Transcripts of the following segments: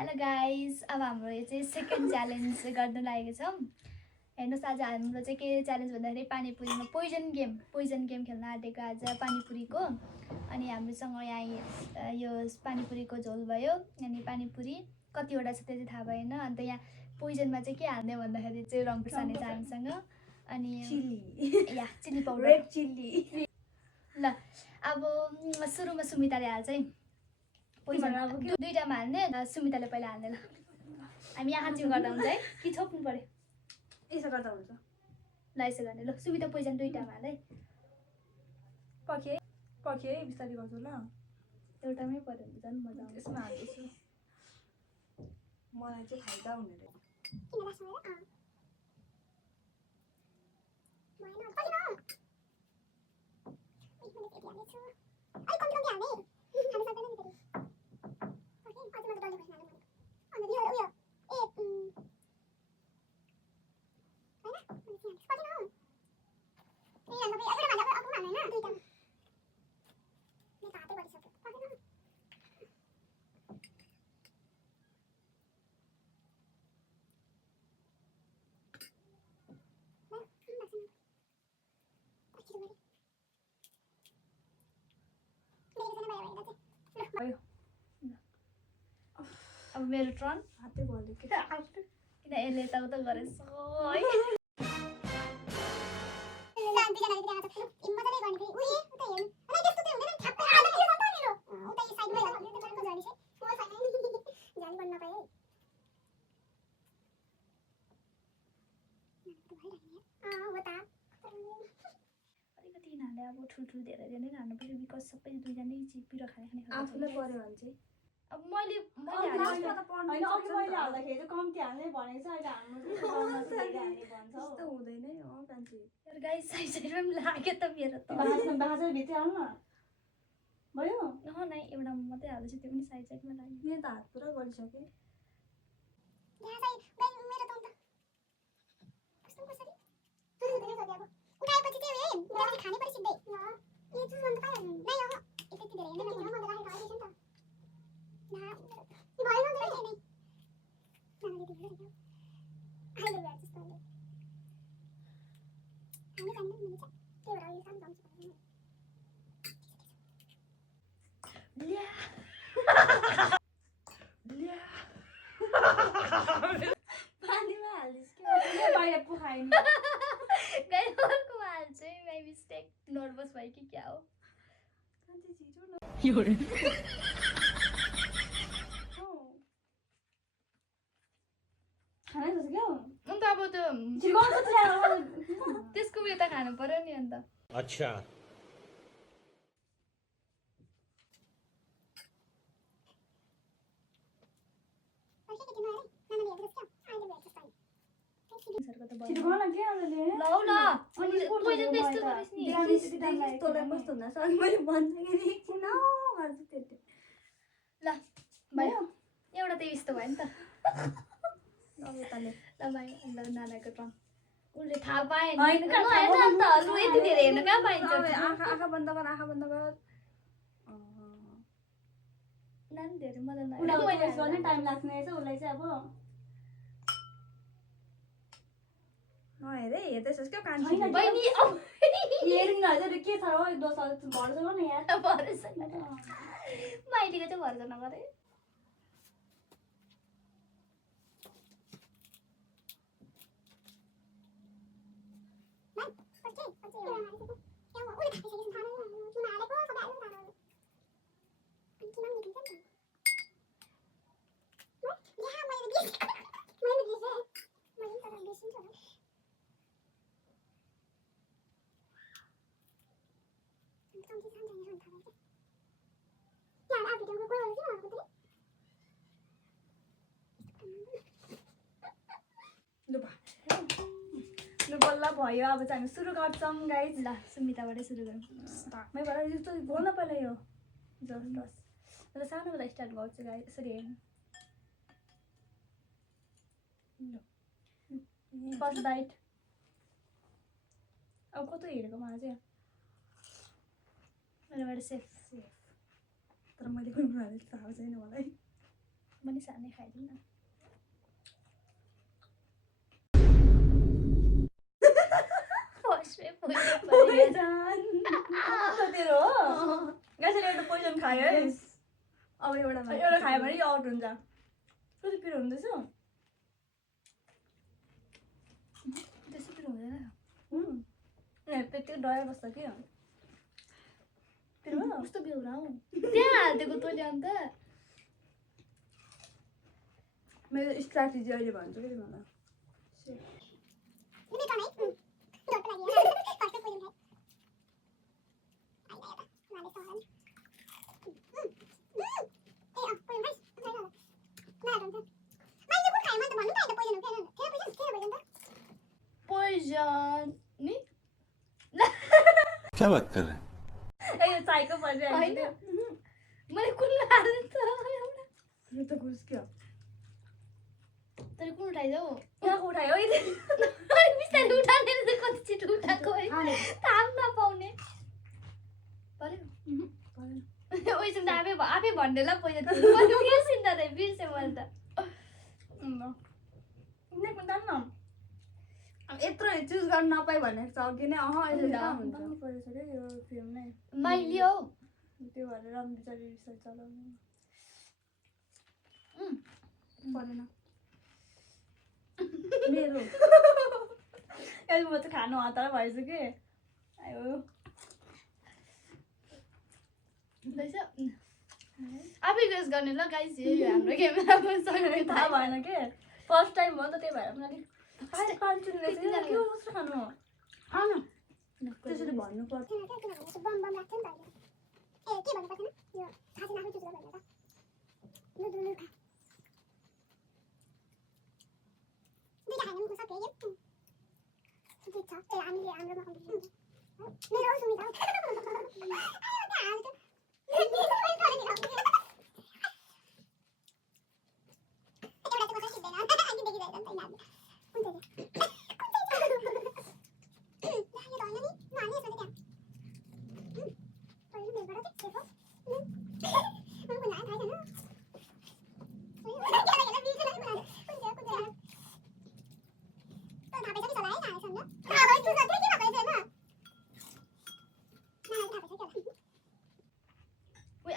Hello guys, अब हाम्रो यो चाहिँ सेकेन्ड च्यालेन्ज गर्न लागेको छौँ। हेर्नुहोस्, आज हाम्रो चाहिँ के च्यालेन्ज भन्दाखेरि पानीपुरीमा पोइजन गेम खेल्न आँटेको आज पानीपुरीको। अनि हामीसँग यहाँ यो पानीपुरीको झोल भयो, अनि पानीपुरी कतिवटा छ त्यो चाहिँ थाहा भएन। अन्त यहाँ पोइजनमा चाहिँ के हाल्ने भन्दाखेरि चाहिँ रङ खुर्सानी छ हामीसँग, अनि चिल्ली पाउडर, रेड चिल्ली। ल अब सुरुमा सुमिताले हाल्छ है पोइजन। दुईटामा हाल्ने, सुमिताले पहिला हाल्ने। ल हामी यहाँ चाहिँ गर्दा हुन्छ है कि छोप्नु पर्यो? यसो गर्दा हुन्छ। ल यसो गर्ने। ल सुमिता पोइजन दुईटामा हाल है। पके बिस्तारै गर्छु ल। एउटामै पर्यो भने झन् मजा आउँछ। यसमा हाल्दैछु। मलाई चाहिँ फाइदा हुने रहेछ। अब मेरो टर्न। हातै बल्यो के किन यसले यताउता गरेछ है। अलिकति यिनीहरूले अब ठुल्ठुलो धेरै धेरै नै हाल्नु पर्यो, बिकज सबै दुईजना पिरो खाने आफूलाई पर्यो भने चाहिँ अब मैले होइन अघि मैले हाल्दाखेरि चाहिँ कम्ती हाल्ने भनेको छ, अहिले हाल्नु हुँदैन हो मान्छे। गाइस साइडमा पनि लाग्यो त मेरो त। बाजा भित्र हाल्नु न भयो। नै एउटा मात्रै हाल्दैछु, त्यो पनि साइडमा लाग्यो। मेरो त हात पुरा गरिसकेँ। पानीमा हाल्दिस् कि बाहिर पुखायो नि। अर्को हाल्छु है, बाई मिस्टेक। नर्भस भयो कि क्या हो? अन्त अब त्यो त्यसको उयो त खानु पर्यो नि अन्त। अच्छा एउटा त यस्तो भयो नि त। नानाको टर्न। उसले थाहा पाएन लु यति धेरै हेर्नु कहाँ पाइन्छ? आँखा बन्द गर। नानी धेरै मजा गर्ने टाइम लाग्ने रहेछ उसलाई चाहिँ। अब नहेरे हेर्दैछस् क्या कान्छी बहिनी। हेरिदिनु के छ हो भरोसा गर्नु यार। भरोसा माइतीको चाहिँ भरोसा नगरे। बल्ल भयो। अब चाहिँ हामी सुरु गर्छौँ गाइज। ल सुमिताबाटै सुरु गरौँ। मैबाट यस्तो बोल्न पहिला यो ल सानोबाट स्टार्ट गर्छु गाइज। यसरी हेर्नु। First bite. अब कस्तो हेरेको मलाई चाहिँ मेरोबाट सेफ। तर मैले पनि थाहा छैन मलाई। पनि सानै खाइदिउँ न फर्स्टमै पोइजन पोइजन तेरो हो गाइस एउटा पोइजन खायो है अब एउटा खायो भने यो आउट हुन्छ कति पिरो हुँदैछ त्यसै पिरो हुँदैन त्यति डर बस्छ कि पिरो कस्तो बेहुरा हौ त्यहाँ हालिदिएको तैँले अन्त मेरो स्ट्राटेजी अहिले भन्छु कि मलाई पोइजन नि क्या बात कर रहे हैं ए चाइको परिरहेको होइन मैले कुन हाल्नु त एउटा यो त घुस क्या तैँले कुन उठाइदेऊ यहाँको उठायो है बिस्तारै उठाउने चाहिँ कति छिटो उठाएको है थाम नपाउने पर्यो ओइसँग त आफै भन्डेला पैसा बिर्सिन्छ रे बिर्सेँ मैले त यत्रो चुज गर्न नपाए भनेको छ अघि नै अहिले हुन्छ परेछ क्या यो फिल्म नै मैले हौ त्यो भएर बिचारी रिसर्च चलाउनु परेन मेरो अहिले म चाहिँ खानु हतार भएछु कि आयो आफै गेस गर्ने ल गाइस यो हाम्रो क्यामेरामा थाहा भएन कि फर्स्ट टाइम हो नि त त्यही भएर पनि अलिक कन्फ्युजन रहेछ के कस्तो खानु खानु त्यसरी भन्नु पर्छ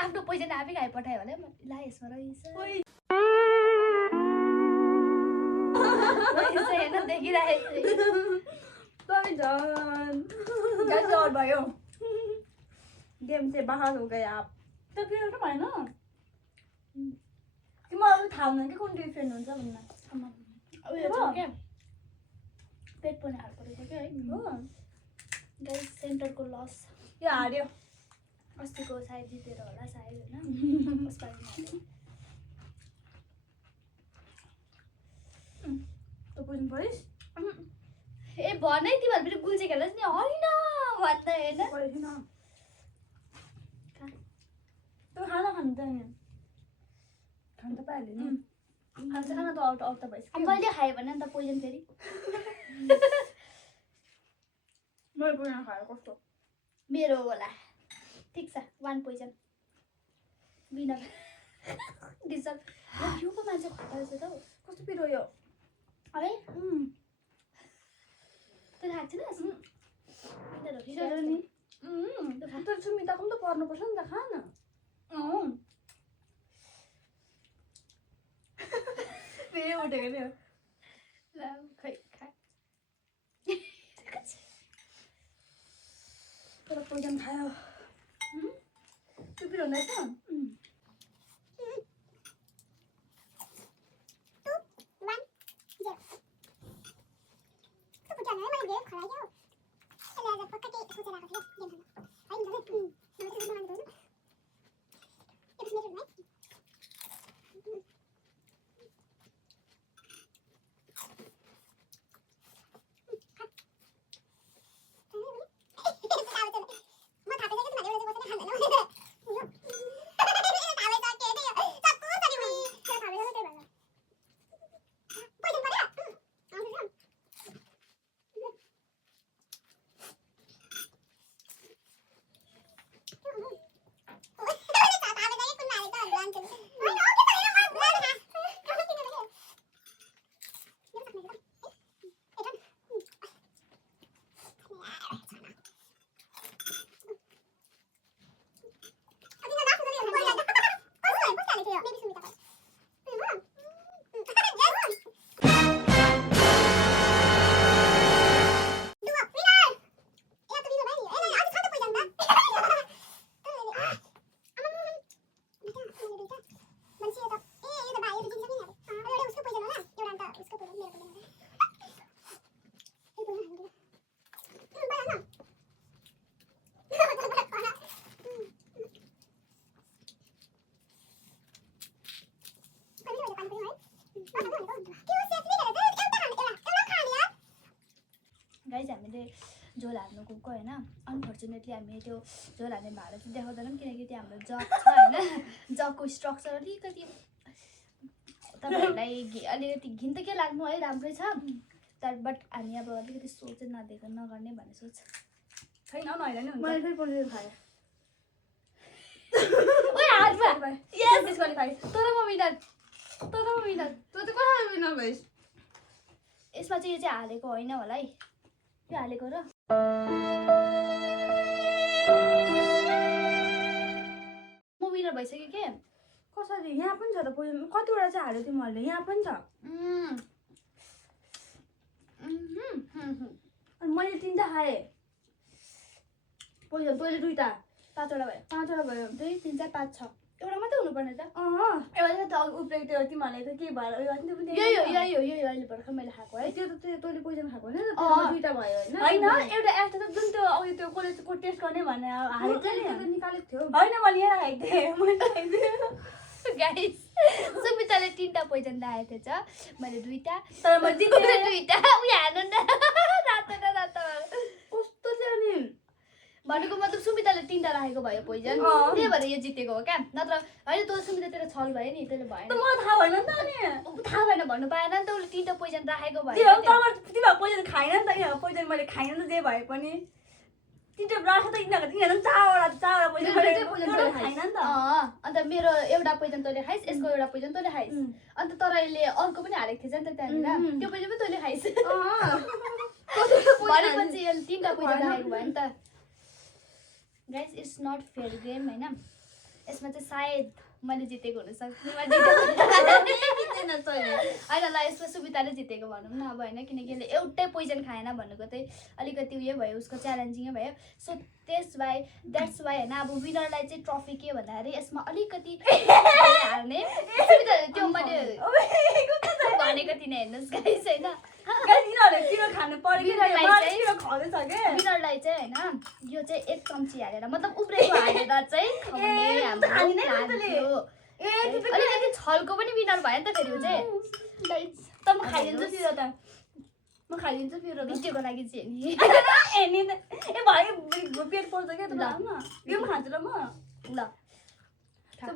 आफ्नो पैसा आफै खाइ पठायो होला ला यसमा रहेछ हेर्न देखिरहेको भयो गेम चाहिँ बाहर हो गए आप त पिरो त भएन तिमीलाई थाहा हुँदैन कि कुन डिफ्रेन्ट हुन्छ भन्न उयो छ क्या पेट पनि हाल्को रहेछ क्या है हो गाइस सेन्टरको लस यो हार्यो अस्तिको सायद जितेर होला सायद होइन त बुझ्नु परिस् ए भनै तिमीहरू फेरि गुल्चे खेल्नुहोस् नि होइन भन्दा होइन परेन त खाना खानु त नि खानु त पाइहाल्यो नि खाना त आउट आउट त भइसक्यो मैले खाएँ भने अन्त पोइजन फेरि मैले पोइजन खायो कस्तो मेरो होला ठिक छ 1 पोइजन विनर डिजर्भ यो पो मान्छे खत्ता रहेछ त कस्तो पिरो यो है त्यो थाहा छैन विनर नि त सुमिताको पनि त पर्नुपर्छ नि त खा न फेरि उठेको नि ल खै खा तर पोइजन खायो पिरो हुँदैछ गाइज हामीले झोल हाल्नु गएको होइन अनफर्चुनेटली हामी त्यो झोल हाल्ने भाँडा चाहिँ देखाउँदैनौँ किनकि त्यो हाम्रो जग छ होइन जगको स्ट्रक्चर अलिकति तपाईँहरूलाई अलिकति घिन त के लाग्नु है राम्रै छ तर बट हामी अब अलिकति सोच चाहिँ नगर्ने भन्ने सोच छैन नआइला नि मैले फेरि पनिर खाएँ यस डिस्क्वालिफाई तर म विनर तँ चाहिँ कसरी विनर भइस् यसमा चाहिँ यो चाहिँ हालेको होइन होला है यो हालेको र म विनर भइसक्यो के कसरी यहाँ पनि छ त पोइजन कतिवटा चाहिँ हाल्यो तिमीहरूले यहाँ पनि छ अनि मैले 3टा खाएँ पोइजन तैँले 2टा 5वटा भयो 5वटा भयो 2 3 4 5 6 एउटा मात्रै हुनुपर्ने त एउटा त उब्रेको त्यो तिमीहरूले त के भएर यो अहिले भर्खर मैले खाएको है त्यो त तैँले पोइजन खाएको होइन त 2टा भयो होइन एउटा एक्ट त जुन त्यो अघि त्यो कलेजको टेस्ट गर्ने भनेर हालेको थियो नि निकालेको थियो होइन मैले यहाँ राखेको थिएँ गाइस सुमिताले 3टा पोइजन राखेको थिएछ मैले 2टा तर म जितेँ 2टा उयो हाल्नु न रातो कस्तो थियो नि भनेको मतलब सुमिताले 3टा राखेको भयो पोइजन त्यही भएर यो जितेको हो क्या नत्र होइन तँ सुमिता तेरो छल भयो नि त्यसले भएन मलाई थाहा भएन नि त अनि थाहा भएन भन्नु पाएन नि त उसले 3टा पोइजन राखेको भयो तिमीहरू पोइजन खाएन नि त यहाँ पोइजन मैले खाएन नि त जे भए पनि तिनवटा राख्छ त यिनीहरू चारवटा पोइजन मैले खाएन नि त अन्त मेरो एउटा पोइजन तैँले खाइस् यसको एउटा पोइजन तैँले खाइस् अन्त तर अहिले अर्को पनि हालेको थिएछ नि त त्यहाँनिर त्यो पोइजन पनि तैँले खाइस् भनेपछि यसले 3टा पोइजन राखेको भयो नि त guys it's not fair game होइन यसमा चाहिँ सायद मैले जितेको हुनसक्छु होइन ल यसमा सुविताले जितेको भनौँ न अब होइन किनकि यसले एउटै पोइजन खाएन भन्नुको चाहिँ अलिकति उयो भयो उसको च्यालेन्जिङै भयो सो द्याट्स वाइ होइन अब विनरलाई चाहिँ ट्रफी के भन्दाखेरि यसमा अलिकति हाल्ने त्यो मैले भनेको थिइनँ हेर्नुहोस् गाइस होइन विनरलाई चाहिँ होइन यो चाहिँ 1 चम्ची हालेर मतलब उब्रेको हालेर चाहिँ खुवाउने हाम्रो अलिकति छलको पनि विनर भयो नि त फेरि ऊ चाहिँ त म खाइदिन्छु त्यो त म खाइदिन्छु फेरि भिडियोको लागि चाहिँ नि ए भाइ पेट पर्छ क्या त यो पनि खान्छु र म ल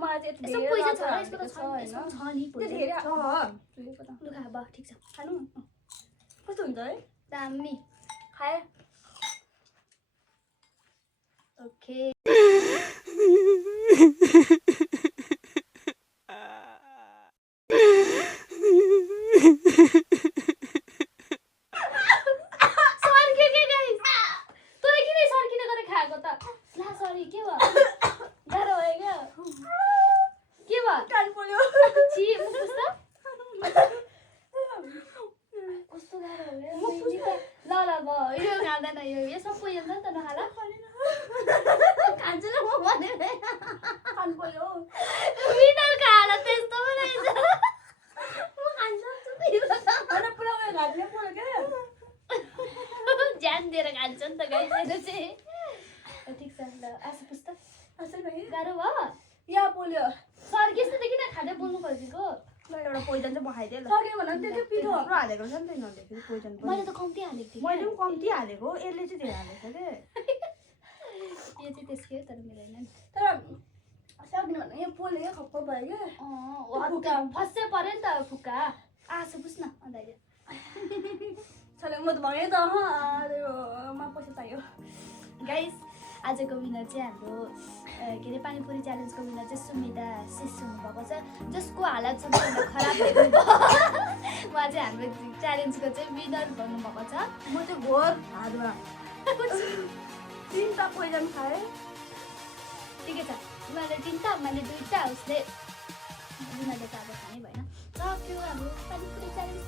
मलाई चाहिँ यति यसो धेरै पोइजन छ रातो र यसको त हालेको छ नि त्यो पोइजन धेरै लु खा अब ठिक छ खानु कस्तो हुन्छ है दामी खाए ओके सर्क्यो के गाइस तँले किन सर्किन गरेर खाएको त ला सरी के भयो गाह्रो भयो क्या के भयो कान पोल्यो छि मुख पुस्ता कस्तो गाह्रो भयो ल ल भयो यो खाँदैन यो सब पोइजन छ नि त नखाला खान्छु र म भनेर कान पोल्यो विनरको हालत त्यस्तो पो रहेछ म खान्छु पुरा उयो घाट्ने पोल्यो क्या ज्यान दिएर खान्छ नि त गाइसहरू चाहिँ ठिक छ ल आशा पुस्ता असल भाइ गाह्रो भयो यहाँ पोल्यो सर्किस त किन खाँदै बोल्नु खोजेको ल एउटा पोइजन चाहिँ म खाइदिएँ ल सक्यो भने त्यो चाहिँ पिठो राम्रो हालेको छ नि त यिनीहरूले फेरि पोइजन मैले त कम्ती हालेको थिएँ मैले पनि कम्ती हालेको यसले चाहिँ धेरै हालेको छ यो चाहिँ त्यसकै हो तर मिलेन नि तर सक्ने भने यहाँ पोल्यो क्या खप्प भयो क्या फुक्का फस्दै पऱ्यो नि त फुक्का आशा पुस् न अन्त अहिले चलो म त भने त मा पैसा चाहियो गाइस आजको विनर चाहिँ हाम्रो के अरे पानीपुरी च्यालेन्जको विनर चाहिँ सुमिता सिस हुनुभएको छ जसको हालत सबैभन्दा खराब भएको उहाँ चाहिँ हाम्रो च्यालेन्जको चाहिँ विनर भन्नुभएको छ म चाहिँ घोर हातमा 3टा पोइजन खाएँ ठिकै छ उहाँले 3टा मैले 2टा उसले विनरले त अब खानै भएन सक्यो हाम्रो पानीपुरी च्यालेन्ज